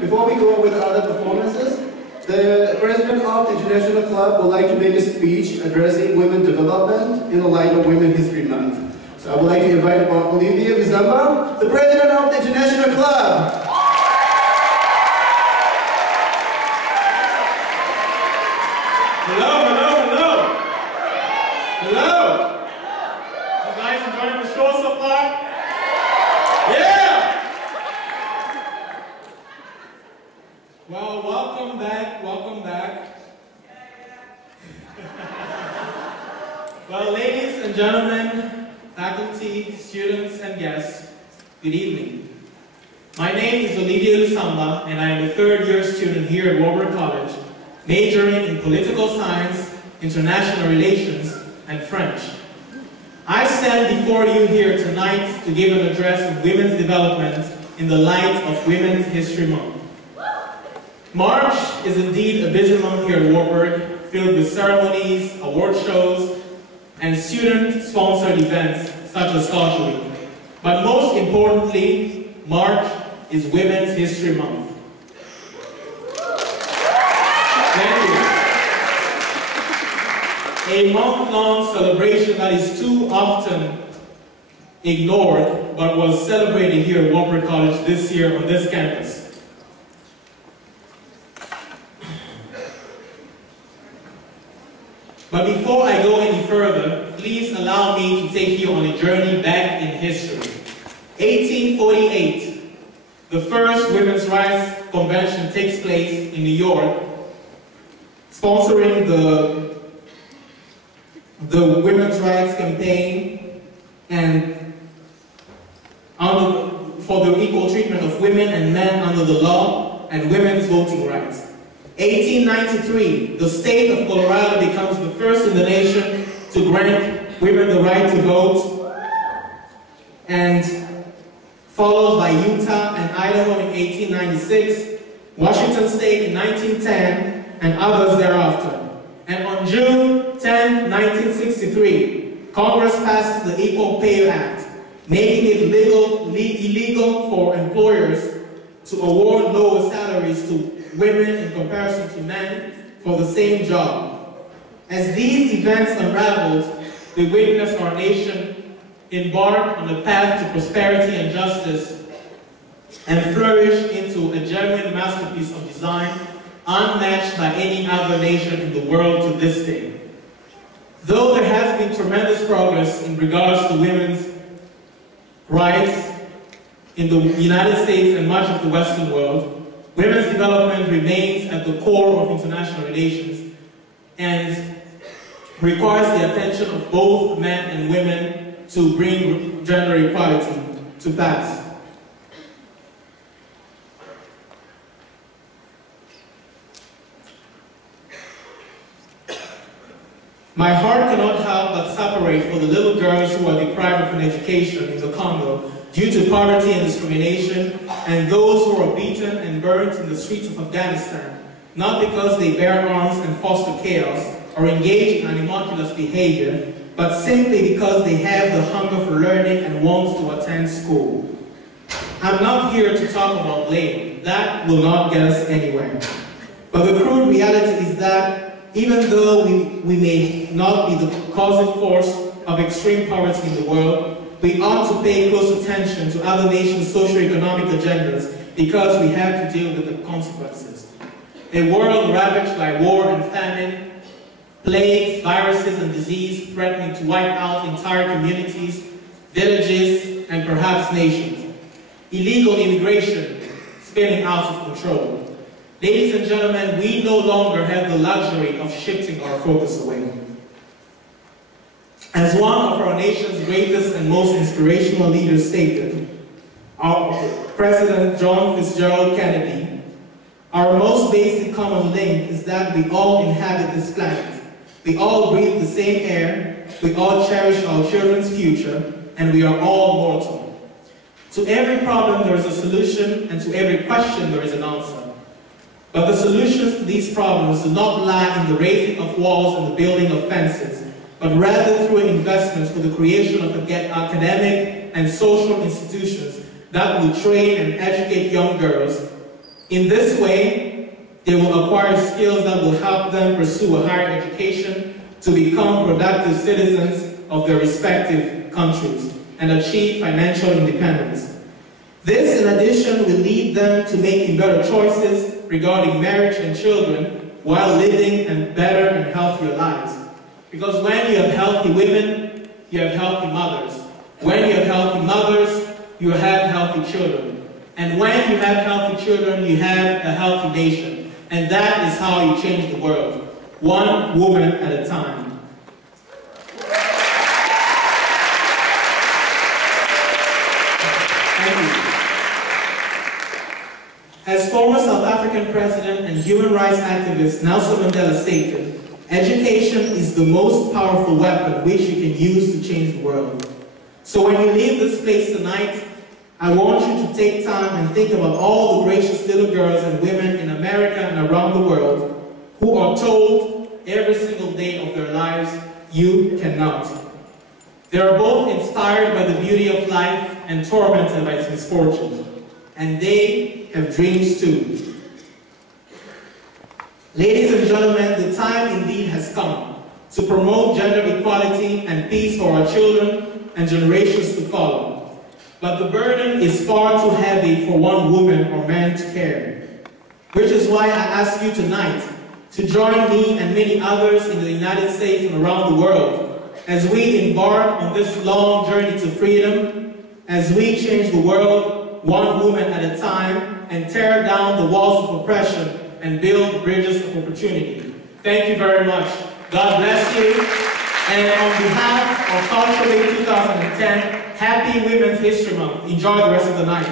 before we go on with other performances, the president of the International Club would like to make a speech addressing women development in the light of Women's History Month. So I would like to invite Olivia Bizamba, the president of the International Club. Well, welcome back. Well, ladies and gentlemen, faculty, students, and guests, good evening. My name is Olivia Lusamba, and I am a third-year student here at Warburg College, majoring in political science, international relations, and French. I stand before you here tonight to give an address on women's development in the light of Women's History Month. March is indeed a busy month here at Warburg, filled with ceremonies, award shows, and student-sponsored events such as Scholarship Week. But most importantly, March is Women's History Month. Thank you. A month-long celebration that is too often ignored, but was celebrated here at Warburg College this year on this campus. But before I go any further, please allow me to take you on a journey back in history. 1848, the first Women's Rights Convention takes place in New York, sponsoring the Women's Rights Campaign and for the equal treatment of women and men under the law and women's voting rights. 1893, the state of Colorado becomes the first in the nation to grant women the right to vote, and followed by Utah and Idaho in 1896, Washington State in 1910, and others thereafter. And on June 10, 1963, Congress passes the Equal Pay Act, making it illegal for employers to award lower salaries to women in comparison to men for the same job. As these events unraveled, we witnessed our nation embark on a path to prosperity and justice and flourish into a genuine masterpiece of design unmatched by any other nation in the world to this day. Though there has been tremendous progress in regards to women's rights in the United States and much of the Western world, women's development remains at the core of international relations and requires the attention of both men and women to bring gender equality to pass. My heart cannot help but separate for the little girls who are deprived of an education in the Congo due to poverty and discrimination, and those who are beaten and burned in the streets of Afghanistan, not because they bear arms and foster chaos or engage in animalculous behavior, but simply because they have the hunger for learning and want to attend school. I'm not here to talk about blame. That will not get us anywhere. But the crude reality is that even though we may not be the causal force of extreme poverty in the world, we ought to pay close attention to other nations' socio-economic agendas because we have to deal with the consequences. A world ravaged by war and famine, plagues, viruses, and disease threatening to wipe out entire communities, villages, and perhaps nations. Illegal immigration spinning out of control. Ladies and gentlemen, we no longer have the luxury of shifting our focus away. As one of our nation's greatest and most inspirational leaders stated, our President John Fitzgerald Kennedy, our most basic common link is that we all inhabit this planet. We all breathe the same air, we all cherish our children's future, and we are all mortal. To every problem there is a solution, and to every question there is an answer. But the solutions to these problems do not lie in the raising of walls and the building of fences, but rather through investments for the creation of academic and social institutions that will train and educate young girls In this way, they will acquire skills that will help them pursue a higher education to become productive citizens of their respective countries and achieve financial independence. This, in addition, will lead them to making better choices regarding marriage and children while living better and healthier lives. Because when you have healthy women, you have healthy mothers. When you have healthy mothers, you have healthy children. And when you have healthy children, you have a healthy nation. And that is how you change the world, one woman at a time. Thank you. As former South African president and human rights activist Nelson Mandela stated, education is the most powerful weapon which you can use to change the world. So when you leave this place tonight, I want you to take time and think about all the gracious little girls and women in America and around the world who are told every single day of their lives, you cannot. They are both inspired by the beauty of life and tormented by its misfortunes. And they have dreams too. Ladies and gentlemen, the time indeed has come to promote gender equality and peace for our children and generations to follow. But the burden is far too heavy for one woman or man to carry. Which is why I ask you tonight to join me and many others in the United States and around the world as we embark on this long journey to freedom, as we change the world one woman at a time and tear down the walls of oppression and build bridges of opportunity. Thank you very much. God bless you. And on behalf of Culture Week 2010, Happy Women's History Month. Enjoy the rest of the night.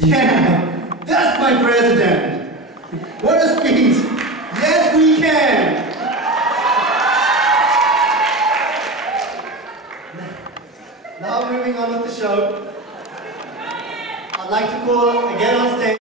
Yeah, that's my president. What a speech. Yes, we can. Now moving on with the show, I'd like to call again on stage